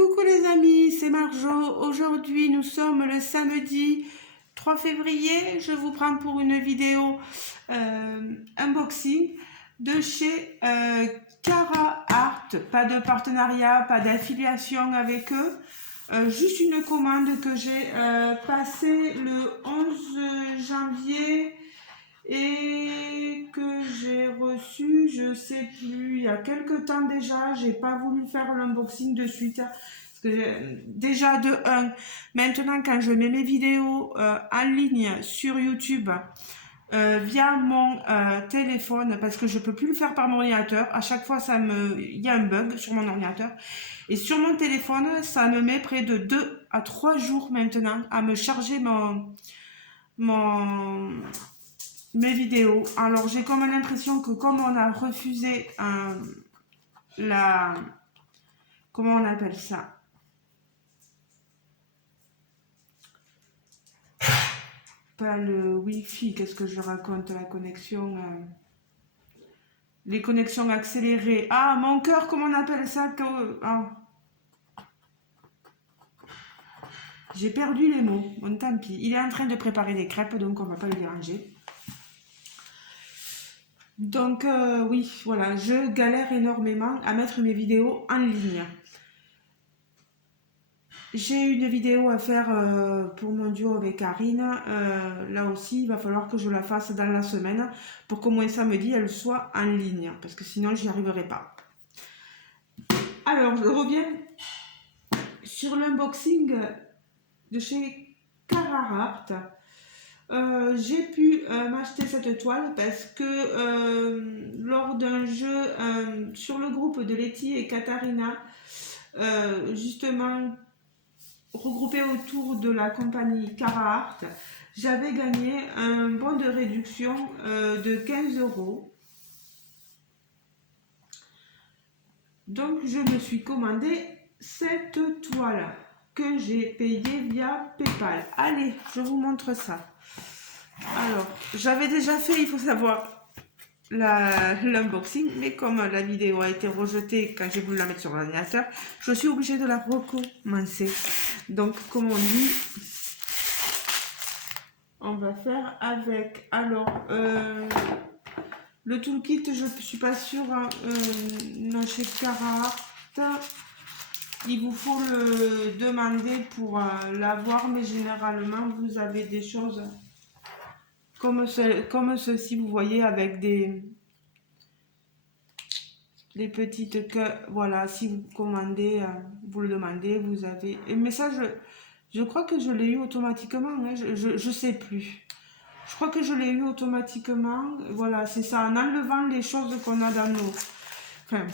Coucou les amis, c'est Marjo. Aujourd'hui, nous sommes le samedi 3 février. Je vous prends pour une vidéo unboxing de chez Cara Art. Pas de partenariat, pas d'affiliation avec eux. Juste une commande que j'ai passée le 11 janvier et que j'ai reçu, je sais plus, il y a quelques temps déjà. J'ai pas voulu faire l'unboxing de suite parce que déjà de 1, maintenant quand je mets mes vidéos en ligne sur YouTube via mon téléphone, parce que je peux plus le faire par mon ordinateur, à chaque fois il y a un bug sur mon ordinateur, et sur mon téléphone ça me met près de 2 à 3 jours maintenant à me charger mes vidéos. Alors j'ai comme l'impression que comme on a refusé comment on appelle ça, pas le wifi, qu'est-ce que je raconte, la connexion, les connexions accélérées, ah mon cœur, comment on appelle ça, j'ai perdu les mots. Bon, tant pis, il est en train de préparer des crêpes, donc on va pas le déranger. Donc oui, voilà, je galère énormément à mettre mes vidéos en ligne. J'ai une vidéo à faire pour mon duo avec Karine. Là aussi, il va falloir que je la fasse dans la semaine pour qu'au moins samedi, elle soit en ligne. Parce que sinon, j'y arriverai pas. Alors, je reviens sur l'unboxing de chez Cara Art. J'ai pu m'acheter cette toile parce que lors d'un jeu sur le groupe de Letty et Katharina, justement regroupé autour de la compagnie Cara Art, j'avais gagné un bon de réduction de 15 €. Donc je me suis commandé cette toile que j'ai payée via PayPal. Allez, je vous montre ça. Alors, j'avais déjà fait, il faut savoir, l'unboxing, mais comme la vidéo a été rejetée quand j'ai voulu la mettre sur l'ordinateur, je suis obligée de la recommencer. Donc, comme on dit, on va faire avec. Alors, le toolkit, je ne suis pas sûre, non, chez Cara Art, il vous faut le demander pour l'avoir, mais généralement, vous avez des choses comme ceci, vous voyez, avec des petites queues. Voilà, si vous commandez, vous le demandez, vous avez un message. Je crois que je l'ai eu automatiquement, hein, je sais plus. Je crois que je l'ai eu automatiquement. Voilà, c'est ça, en enlevant les choses qu'on a dans nos. Enfin.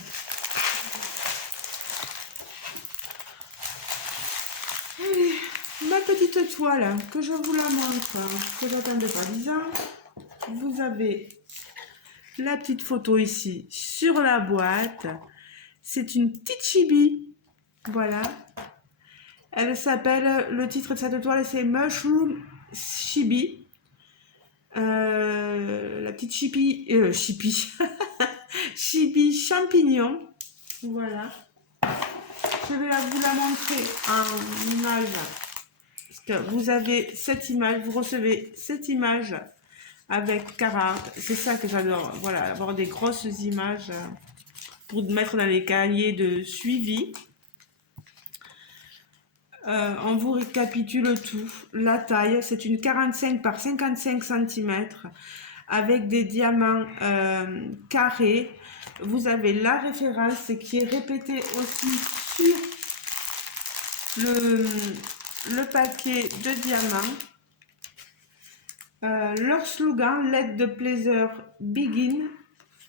Allez, ma petite toile, que je vous la montre, que j'attendais pas 10 ans. Vous avez la petite photo ici sur la boîte. C'est une petite chibi. Voilà. Elle s'appelle, le titre de cette toile, c'est Mushroom Chibi. La petite chibi, chibi champignon. Voilà. Je vais vous la montrer en image. Parce que vous avez cette image, vous recevez cette image avec Cara Art. C'est ça que j'adore. Voilà, avoir des grosses images pour mettre dans les cahiers de suivi. On vous récapitule tout. La taille, c'est une 45 par 55 cm avec des diamants carrés. Vous avez la référence qui est répétée aussi sur le paquet de diamants. Leur slogan, Let the pleasure begin,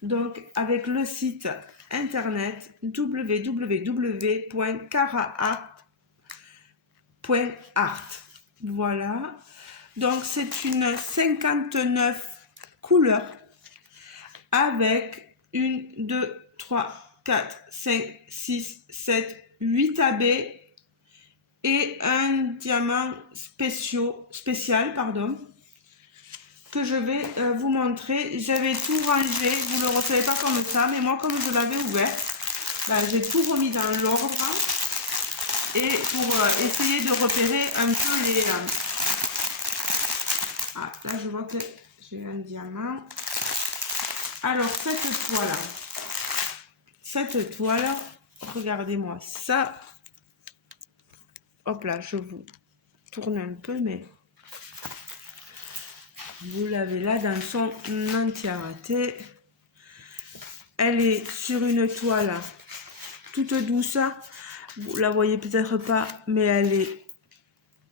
donc avec le site internet www.caraart.art. Voilà, donc c'est une 59 couleurs avec 1, 2, 3, 4, 5, 6, 7, 8 AB et un diamant spécial, que je vais vous montrer. J'avais tout rangé, vous ne le recevez pas comme ça, mais moi comme je l'avais ouvert, là j'ai tout remis dans l'ordre. et pour essayer de repérer un peu les... Ah, là je vois que j'ai un diamant. Alors cette toile, regardez-moi ça. Hop là, je vous tourne un peu, mais vous l'avez là dans son entièreté. Elle est sur une toile toute douce. Vous la voyez peut-être pas, mais elle est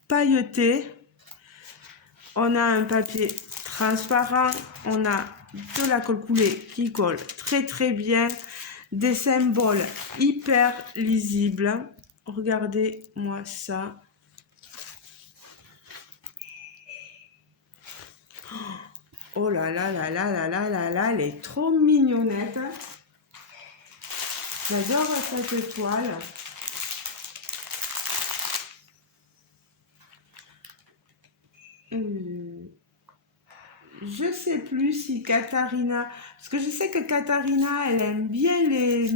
pailletée. On a un papier transparent. On a de la colle coulée qui colle très très bien. Des symboles hyper lisibles. Regardez-moi ça. Oh là là là là là là là là, elle est trop mignonnette. J'adore cette toile. Je sais plus si Katharina, parce que je sais que Katharina, elle aime bien les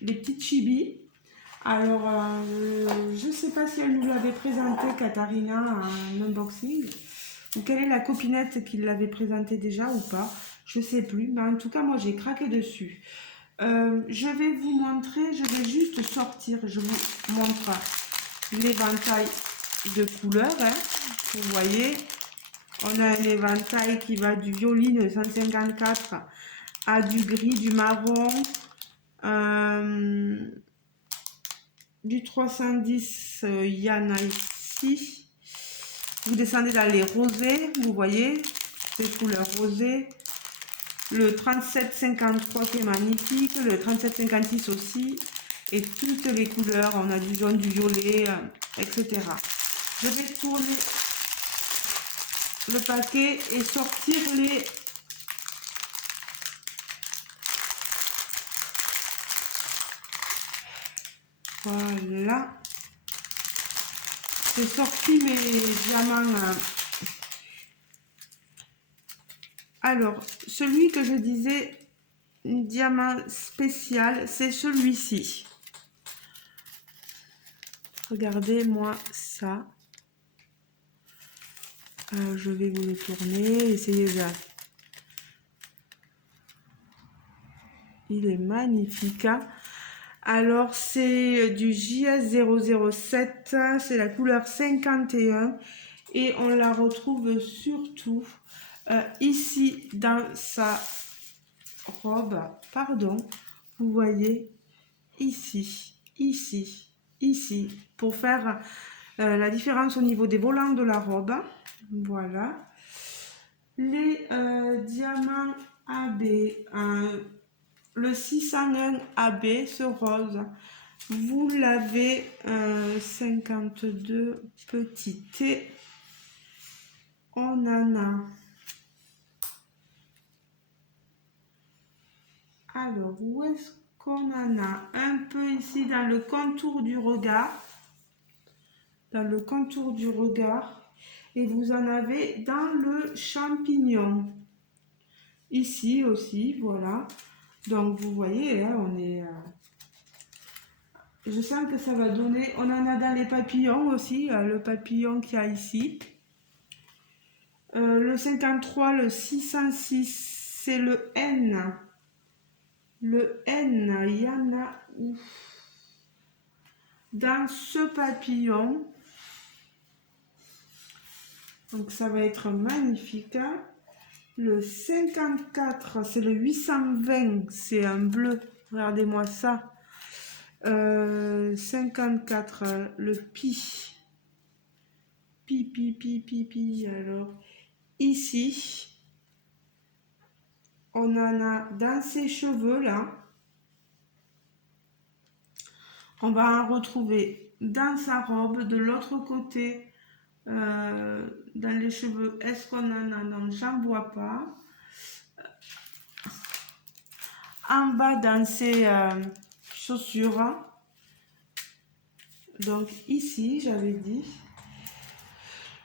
petites chibis. Alors, je sais pas si elle nous l'avait présenté, Katharina, un unboxing, ou quelle est la copinette qui l'avait présenté déjà ou pas. Je sais plus, mais en tout cas, moi, j'ai craqué dessus. Je vais vous montrer, je vais juste sortir, je vous montre l'éventail de couleurs. Hein. Vous voyez, on a un éventail qui va du violine 154 à du gris, du marron, du 310, il y en a ici. Vous descendez dans les rosés, vous voyez, ces couleurs rosées. Le 3753 qui est magnifique, le 3756 aussi. Et toutes les couleurs, on a du jaune, du violet, etc. Je vais tourner le paquet et sortir les... Voilà. J'ai sorti mes diamants. Alors, celui que je disais, diamant spécial, c'est celui-ci. Regardez-moi ça. Je vais vous le tourner. Essayez ça. Il est magnifique. Hein. Alors, c'est du JS007. C'est la couleur 51. Et on la retrouve surtout ici dans sa robe. Pardon. Vous voyez ici, ici, ici. Pour faire la différence au niveau des volants de la robe. Voilà. Les diamants AB, le 601 AB, ce rose, vous l'avez 52 petits T. On en a. Alors, où est-ce qu'on en a? Un peu ici dans le contour du regard. Dans le contour du regard. Et vous en avez dans le champignon. Ici aussi, voilà. Donc, vous voyez, hein, on est... je sens que ça va donner... On en a dans les papillons aussi, le papillon qu'il y a ici. Le 53, le 606, c'est le N. Le N, il y en a où? Dans ce papillon. Donc, ça va être magnifique. Hein. Le 54, c'est le 820, c'est un bleu. Regardez-moi ça. 54, le pi. Pi. Alors, ici, on en a dans ses cheveux, là. On va en retrouver dans sa robe, de l'autre côté, dans les cheveux. Est-ce qu'on en a? Non, j'en vois pas. En bas, dans ses chaussures. Donc, ici, j'avais dit.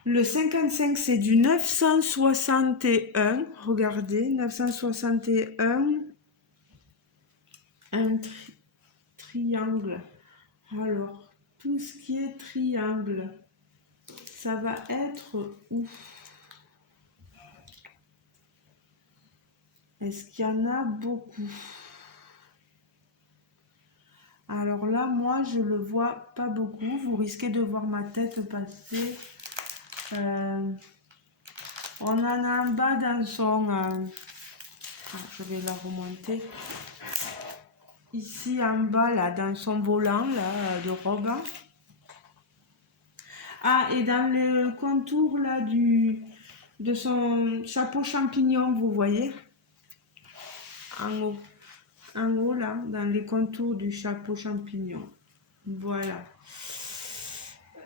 Le 55, c'est du 961. Regardez, 961. triangle. Alors, tout ce qui est triangle, ça va être où? Est-ce qu'il y en a beaucoup? Alors là, moi, je le vois pas beaucoup. Vous risquez de voir ma tête passer. On en a en bas dans son... je vais la remonter. Ici en bas, là, dans son volant là, de robe. Ah, et dans le contour là de son chapeau champignon, vous voyez? En haut là, dans les contours du chapeau champignon. Voilà.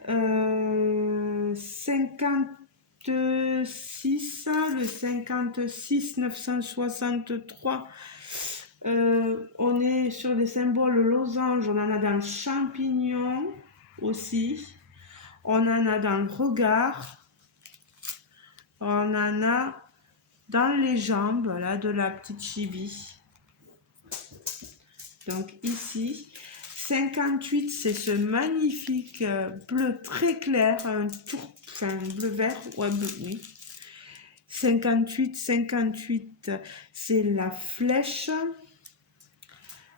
56, le 56 963. On est sur des symboles losange, on en a dans le champignon aussi. On en a dans le regard. On en a dans les jambes là, de la petite chibi. Donc ici, 58, c'est ce magnifique bleu très clair, un bleu vert, ouais, bleu, oui. 58, c'est la flèche.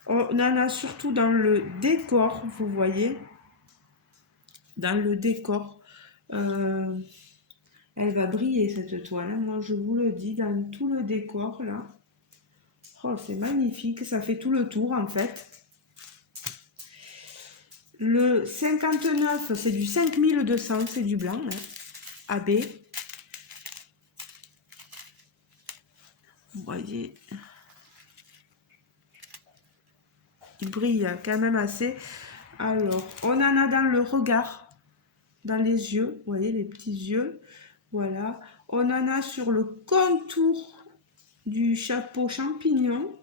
On en a surtout dans le décor, vous voyez. Dans le décor, elle va briller cette toile, hein. Moi je vous le dis, dans tout le décor là. Oh, c'est magnifique, ça fait tout le tour en fait. Le 59, c'est du 5200, c'est du blanc, hein. AB. Vous voyez, il brille quand même assez. Alors, on en a dans le regard, dans les yeux, vous voyez les petits yeux, voilà. On en a sur le contour du chapeau champignon.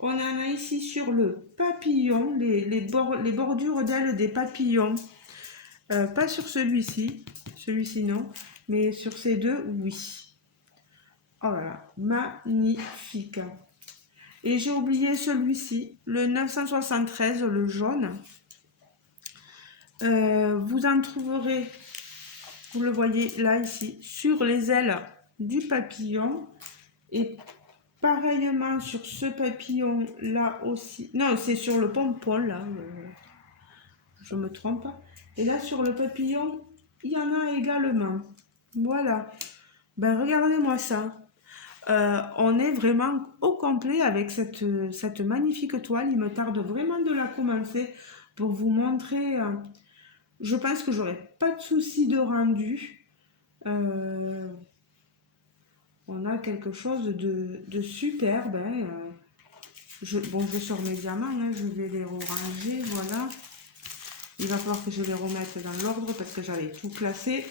On en a ici sur le papillon, les bordures d'ailes des papillons. Pas sur celui-ci non, mais sur ces deux, oui. Oh là là, magnifique. Et j'ai oublié celui-ci, le 973, le jaune. Vous en trouverez, vous le voyez là, ici, sur les ailes du papillon. Et pareillement sur ce papillon là aussi. Non, c'est sur le pompon là. Je me trompe. Et là, sur le papillon, il y en a également. Voilà. Ben, regardez-moi ça. On est vraiment au complet avec cette magnifique toile. Il me tarde vraiment de la commencer pour vous montrer. Je pense que j'aurai pas de souci de rendu. On a quelque chose de superbe. Hein. Je sors mes diamants, hein, je vais les ranger, voilà. Il va falloir que je les remette dans l'ordre parce que j'avais tout classé.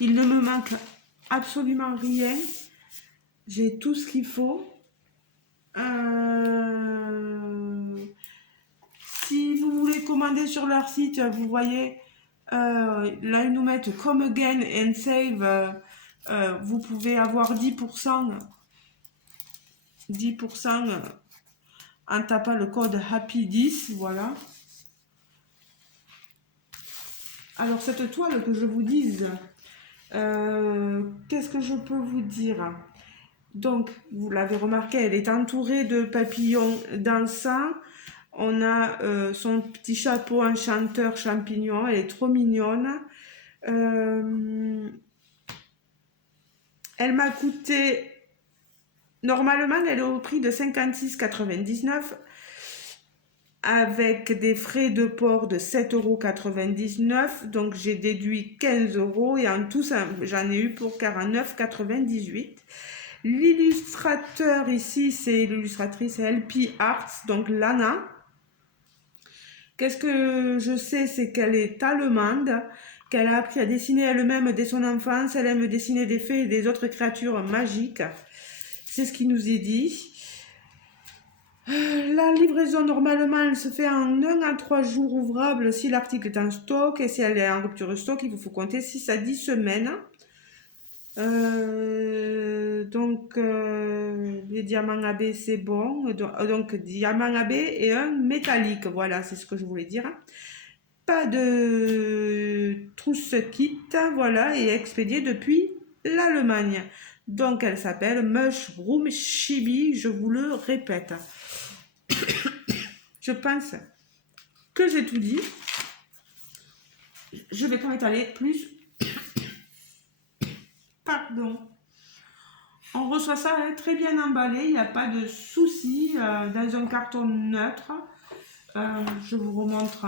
Il ne me manque absolument rien. J'ai tout ce qu'il faut. Si vous voulez commander sur leur site, vous voyez, là ils nous mettent Come Again and Save. Vous pouvez avoir 10% en tapant le code Happy10, voilà. Alors cette toile, que je vous dise, qu'est-ce que je peux vous dire? Donc, vous l'avez remarqué, elle est entourée de papillons dansants. On a son petit chapeau enchanteur champignon, elle est trop mignonne. Elle m'a coûté, normalement elle est au prix de 56,99 €, avec des frais de port de 7,99 €, donc j'ai déduit 15 € et en tout j'en ai eu pour 49,98 €. L'illustrateur ici, c'est l'illustratrice LP Arts, donc Lana. Qu'est-ce que je sais, c'est qu'elle est allemande, qu'elle a appris à dessiner elle-même dès son enfance. Elle aime dessiner des fées et des autres créatures magiques. C'est ce qui nous est dit. La livraison, normalement, elle se fait en 1 à 3 jours ouvrables si l'article est en stock. Et si elle est en rupture de stock, il vous faut compter 6 à 10 semaines. Les diamants AB, c'est bon. Donc, diamant AB et un métallique. Voilà, c'est ce que je voulais dire. Pas de trousse kit. Voilà, et expédiée depuis l'Allemagne. Donc, elle s'appelle Mushroom Chibi. Je vous le répète. Je pense que j'ai tout dit. Je vais pas m'étaler plus. Pardon. On reçoit ça très bien emballé, il n'y a pas de souci, dans un carton neutre. Je vous remontre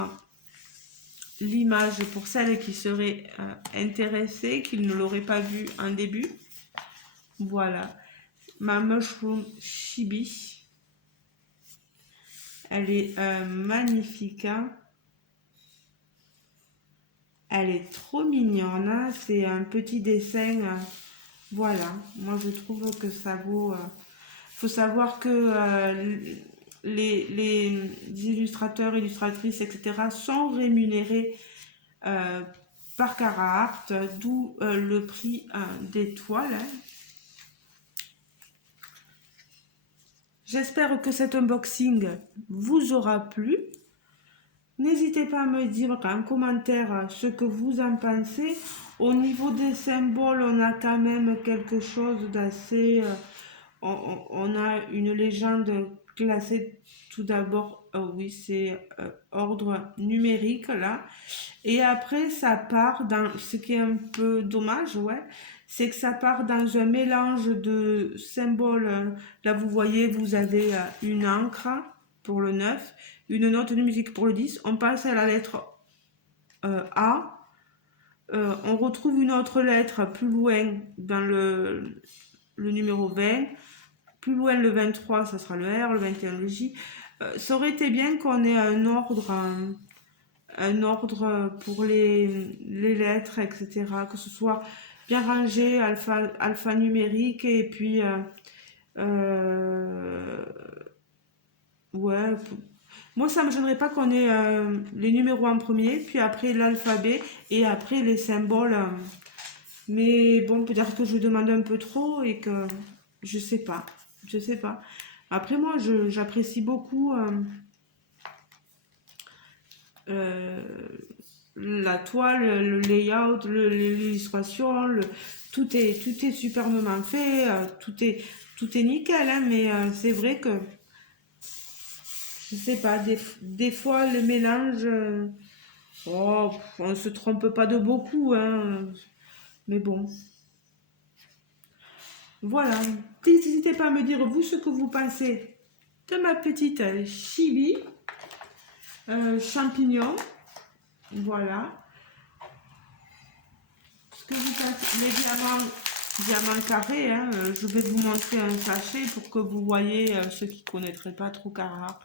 l'image pour celles qui seraient intéressées, qui ne l'auraient pas vu en début. Voilà, ma Mushroom Chibi. Elle est magnifique. Hein. Elle est trop mignonne. Hein. C'est un petit dessin. Voilà, moi je trouve que ça vaut... faut savoir que les illustrateurs, illustratrices, etc. sont rémunérés par Carhartt, d'où le prix des toiles. Hein. J'espère que cet unboxing vous aura plu. N'hésitez pas à me dire en commentaire ce que vous en pensez. Au niveau des symboles, on a quand même quelque chose d'assez... on a une légende classée tout d'abord, oui, c'est ordre numérique là. Et après, ça part dans... Ce qui est un peu dommage, ouais, c'est que ça part dans un mélange de symboles. Là, vous voyez, vous avez une encre pour le 9, une note de musique pour le 10. On passe à la lettre A. On retrouve une autre lettre plus loin dans le numéro 20. Plus loin, le 23, ça sera le R, le 21, le J. Ça aurait été bien qu'on ait un ordre pour les lettres, etc. Que ce soit bien rangé, alphanumérique, et puis... ouais, moi ça me gênerait pas qu'on ait les numéros en premier, puis après l'alphabet, et après les symboles. Mais bon, peut-être que je demande un peu trop et que je sais pas. Je sais pas. Après, moi, j'apprécie beaucoup la toile, le layout, l'illustration. Tout est superbement fait. Tout est nickel. Hein, mais c'est vrai que, je sais pas, des fois, le mélange... oh, on se trompe pas de beaucoup. Hein, mais bon. Voilà, n'hésitez pas à me dire vous ce que vous pensez de ma petite chibi champignon. Voilà. Ce que vous pensez, les diamants carrés, hein, je vais vous montrer un sachet pour que vous voyez ceux qui ne connaîtraient pas trop Carhartt.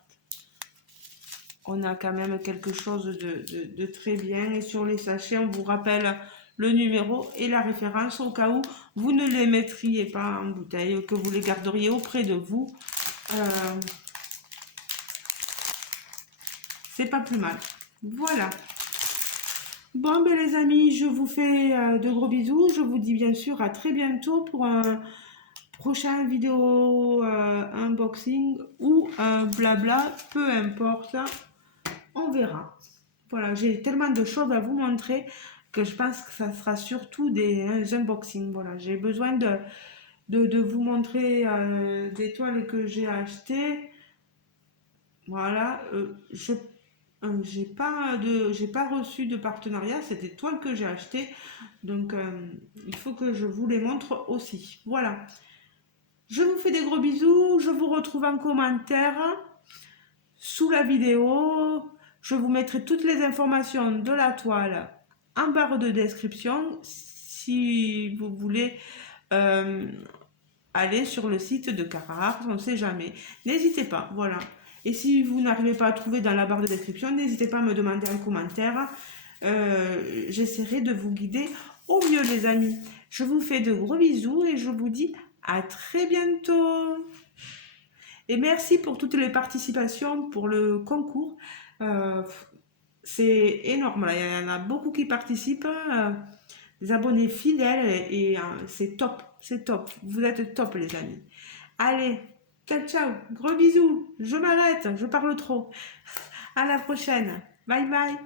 On a quand même quelque chose de très bien. Et sur les sachets, on vous rappelle le numéro et la référence au cas où vous ne les mettriez pas en bouteille, que vous les garderiez auprès de vous. C'est pas plus mal. Voilà. Bon, ben les amis, je vous fais de gros bisous. Je vous dis bien sûr à très bientôt pour un prochain vidéo unboxing ou un blabla, peu importe. On verra. Voilà, j'ai tellement de choses à vous montrer que je pense que ça sera surtout des unboxings. Voilà, j'ai besoin de vous montrer des toiles que j'ai achetées. Voilà, j'ai pas reçu de partenariat, c'est des toiles que j'ai achetées. Donc, il faut que je vous les montre aussi. Voilà. Je vous fais des gros bisous. Je vous retrouve en commentaire sous la vidéo. Je vous mettrai toutes les informations de la toile en barre de description si vous voulez aller sur le site de Carhartt, on ne sait jamais. N'hésitez pas, voilà. Et si vous n'arrivez pas à trouver dans la barre de description, n'hésitez pas à me demander en commentaire. J'essaierai de vous guider au mieux, les amis. Je vous fais de gros bisous et je vous dis à très bientôt. Et merci pour toutes les participations pour le concours. C'est énorme, là. Il y en a beaucoup qui participent. des abonnés fidèles et c'est top, c'est top. Vous êtes top les amis. Allez, ciao ciao, gros bisous. Je m'arrête, je parle trop. À la prochaine. Bye bye.